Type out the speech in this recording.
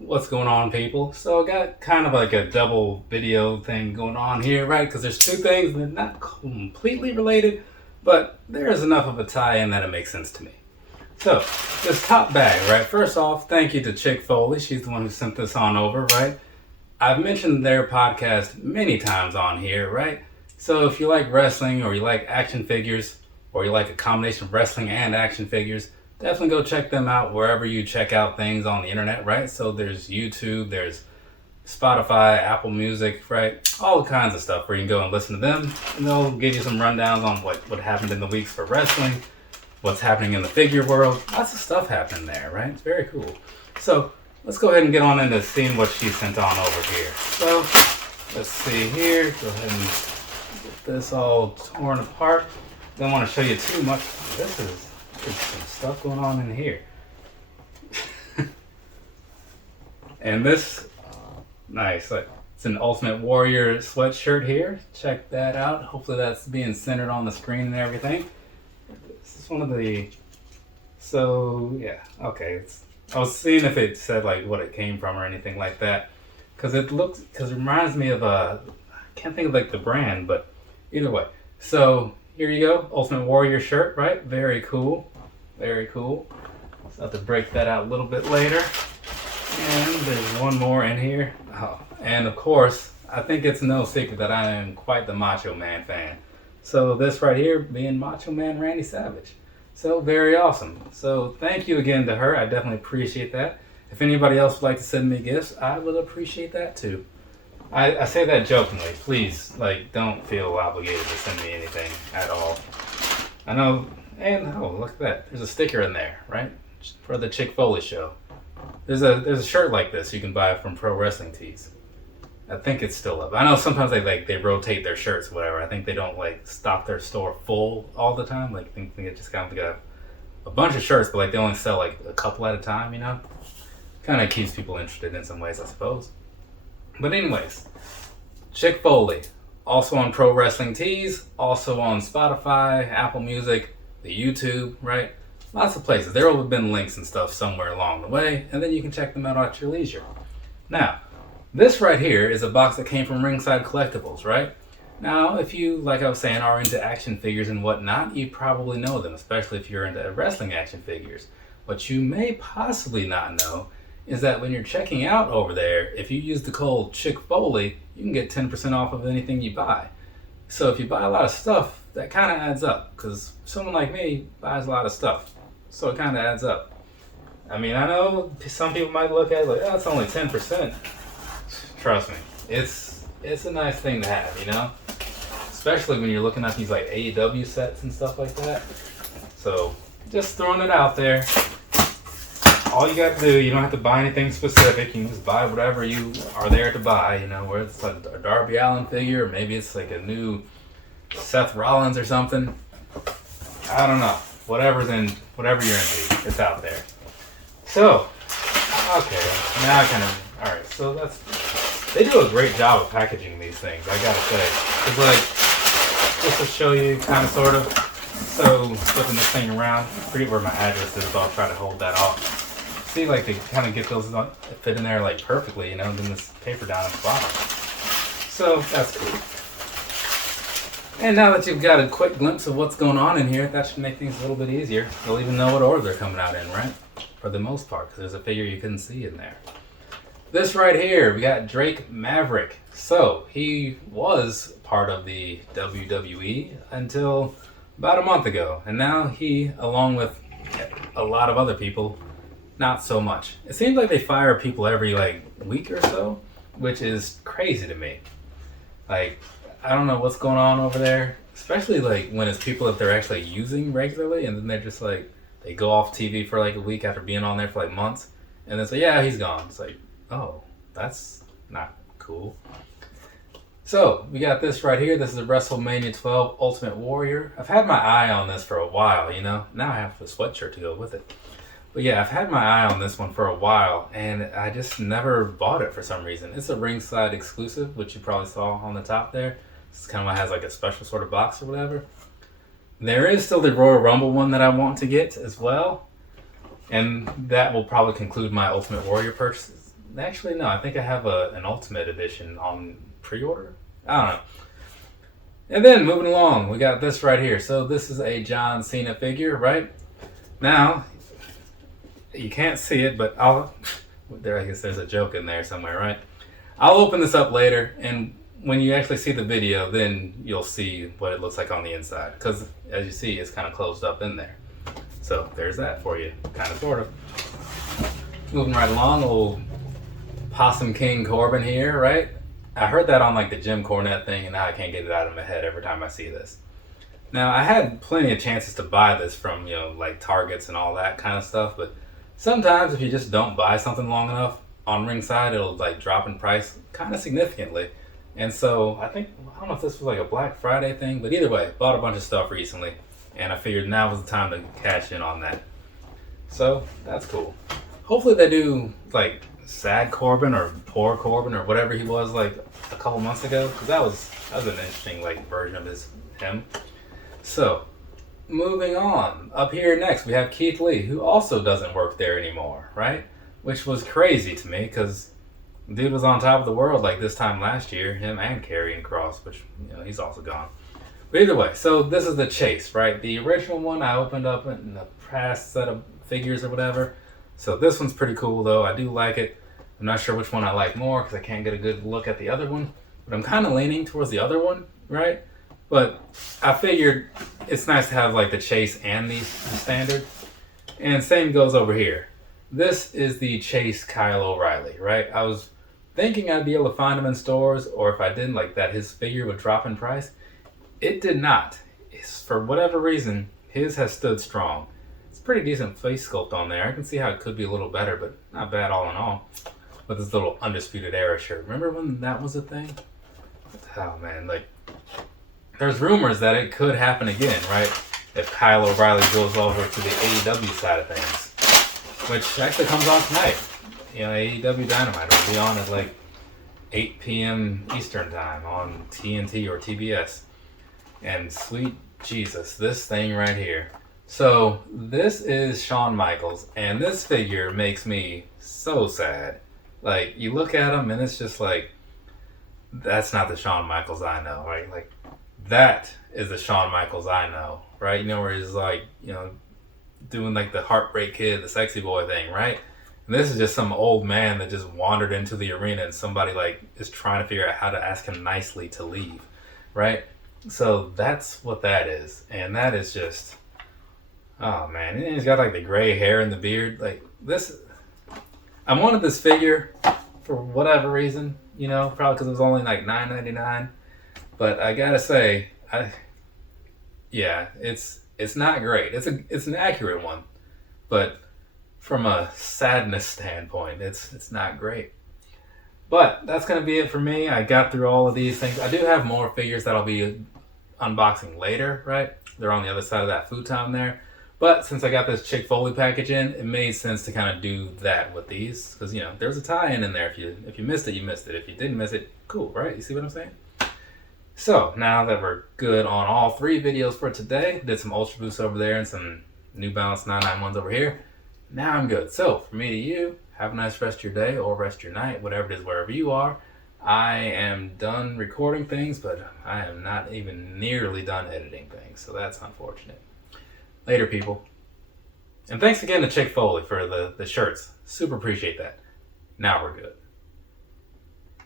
What's going on, people? So I got kind of like a double video thing going on here, right? Because there's two things that are not completely related, but there's enough of a tie-in that it makes sense to me. So, this top bag, right? First off, thank you to Chick Foley. She's the one who sent this on over, right? I've mentioned their podcast many times on here, right? So if you like wrestling or you like action figures or you like a combination of wrestling and action figures, definitely go check them out wherever you check out things on the internet, right? So there's YouTube, there's Spotify, Apple Music, right? All kinds of stuff where you can go and listen to them, and they'll give you some rundowns on what happened in the weeks for wrestling, what's happening in the figure world. Lots of stuff happening there, right? It's very cool. So let's go ahead and get on into seeing what she sent on over here. So let's see here. Go ahead and get this all torn apart. Don't want to show you too much. There's some stuff going on in here. And this, nice. It's an Ultimate Warrior sweatshirt here. Check that out. Hopefully that's being centered on the screen and everything. This is one of the, so yeah, okay. I was seeing if it said like what it came from or anything like that. Because it reminds me of I can't think of like the brand, but either way. So here you go, Ultimate Warrior shirt, right? Very cool. Very cool. So I'll have to break that out a little bit later. And there's one more in here. Oh, and of course, I think it's no secret that I am quite the Macho Man fan. So this right here being Macho Man Randy Savage. So very awesome. So thank you again to her. I definitely appreciate that. If anybody else would like to send me gifts, I would appreciate that too. I say that jokingly. Please, don't feel obligated to send me anything at all. I know, and oh, look at that. There's a sticker in there, right? For the Chick Foley show. There's a shirt like this you can buy from Pro Wrestling Tees. I think it's still up. I know sometimes they rotate their shirts or whatever. I think they don't stock their store full all the time. I think it just kind of got a bunch of shirts, but they only sell a couple at a time, you know? Kind of keeps people interested in some ways, I suppose. But anyways, Chick Foley, also on Pro Wrestling Tees, also on Spotify, Apple Music, the YouTube, right? Lots of places. There will have been links and stuff somewhere along the way, and then you can check them out at your leisure. Now, this right here is a box that came from Ringside Collectibles, right? Now, if you, like I was saying, are into action figures and whatnot, you probably know them, especially if you're into wrestling action figures. What you may possibly not know is that when you're checking out over there, if you use the code Chick Foley, you can get 10% off of anything you buy. So if you buy a lot of stuff, that kind of adds up, because someone like me buys a lot of stuff, so it kind of adds up. I mean, I know some people might look at it like, oh, it's only 10%. Trust me, it's a nice thing to have, you know? Especially when you're looking at these AEW sets and stuff like that. So, just throwing it out there. All you got to do, you don't have to buy anything specific. You can just buy whatever you are there to buy, you know, where it's a Darby Allin figure, or maybe it's a new Seth Rollins or something. I don't know. Whatever you're into, it's out there. So, okay, now alright, so they do a great job of packaging these things, I gotta say. It's just to show you, kind of, sort of, so, flipping this thing around, I forget where my address is, so I'll try to hold that off. See, they kind of get those fit in there, perfectly, you know, then this paper down at the bottom. So, that's cool. And now that you've got a quick glimpse of what's going on in here, that should make things a little bit easier. You'll even know what order they're coming out in, right? For the most part, because there's a figure you couldn't see in there. This right here, we got Drake Maverick. So, he was part of the WWE until about a month ago. And now he, along with a lot of other people, not so much. It seems like they fire people every week or so, which is crazy to me. I don't know what's going on over there, especially when it's people that they're actually using regularly, and then they're just they go off TV for a week after being on there for months, and then say, yeah, he's gone. It's oh, that's not cool. So we got this right here. This is a WrestleMania 12 Ultimate Warrior. I've had my eye on this for a while, you know. Now I have a sweatshirt to go with it. But yeah, I've had my eye on this one for a while, and I just never bought it for some reason. It's a Ringside exclusive, which you probably saw on the top there. It's kind of what has a special sort of box or whatever. There is still the Royal Rumble one that I want to get as well, and that will probably conclude my Ultimate Warrior purchases. Actually, no, I think I have an Ultimate Edition on pre-order. I don't know. And then moving along, we got this right here. So this is a John Cena figure, right? Now, you can't see it, but I guess there's a joke in there somewhere, right? I'll open this up later, and when you actually see the video, then you'll see what it looks like on the inside. Because, as you see, it's kind of closed up in there. So, there's that for you, kind of, sort of. Moving right along, old Possum King Corbin here, right? I heard that on, like, the Jim Cornette thing, and now I can't get it out of my head every time I see this. Now, I had plenty of chances to buy this from, like, Targets and all that kind of stuff, but sometimes if you just don't buy something long enough, on Ringside, it'll like drop in price kind of significantly. And so I don't know if this was like a Black Friday thing, but either way, bought a bunch of stuff recently, and I figured now was the time to cash in on that. So that's cool. Hopefully they do like Sad Corbin or Poor Corbin or whatever he was like a couple months ago, because that was an interesting like version of him. So moving on, up here next we have Keith Lee, who also doesn't work there anymore, right? Which was crazy to me because dude was on top of the world like this time last year, him and Karrion Kross, which, he's also gone. But either way, so this is the Chase, right? The original one I opened up in the past set of figures or whatever. So this one's pretty cool though. I do like it. I'm not sure which one I like more because I can't get a good look at the other one. But I'm kind of leaning towards the other one, right? But I figured it's nice to have like the Chase and the standard. And same goes over here. This is the Chase Kyle O'Reilly, right? I was thinking I'd be able to find him in stores, or if I didn't, like that his figure would drop in price. It did not. For whatever reason, his has stood strong. It's a pretty decent face sculpt on there. I can see how it could be a little better, but not bad all in all. With this little Undisputed Era shirt. Remember when that was a thing? Oh man, like, there's rumors that it could happen again, right? If Kyle O'Reilly goes over to the AEW side of things. Which actually comes on tonight. AEW Dynamite will be on at like 8 p.m. Eastern time on TNT or TBS. And sweet Jesus, this thing right here. So this is Shawn Michaels, and this figure makes me so sad. Like, you look at him and it's just like, that's not the Shawn Michaels I know, right? Like, that is the Shawn Michaels I know, right? Where he's like, doing like the Heartbreak Kid, the sexy boy thing, right? And this is just some old man that just wandered into the arena and somebody like is trying to figure out how to ask him nicely to leave, right? So that's what that is. And that is just, oh man. And he's got like the gray hair and the beard. Like this, I wanted this figure for whatever reason, probably because it was only like $9.99. But I gotta say, it's not great. It's an accurate one, but from a sadness standpoint, it's not great. But that's gonna be it for me. I got through all of these things. I do have more figures that I'll be unboxing later, right? They're on the other side of that futon there. But since I got this Chick Foley package in, it made sense to kind of do that with these, because there's a tie-in in there. If you missed it, you missed it. If you didn't miss it, cool, right? You see what I'm saying? So, now that we're good on all three videos for today, did some Ultra Boosts over there and some New Balance 991s over here, now I'm good. So, from me to you, have a nice rest of your day or rest of your night, whatever it is, wherever you are. I am done recording things, but I am not even nearly done editing things, so that's unfortunate. Later, people. And thanks again to Chick Foley for the shirts. Super appreciate that. Now we're good.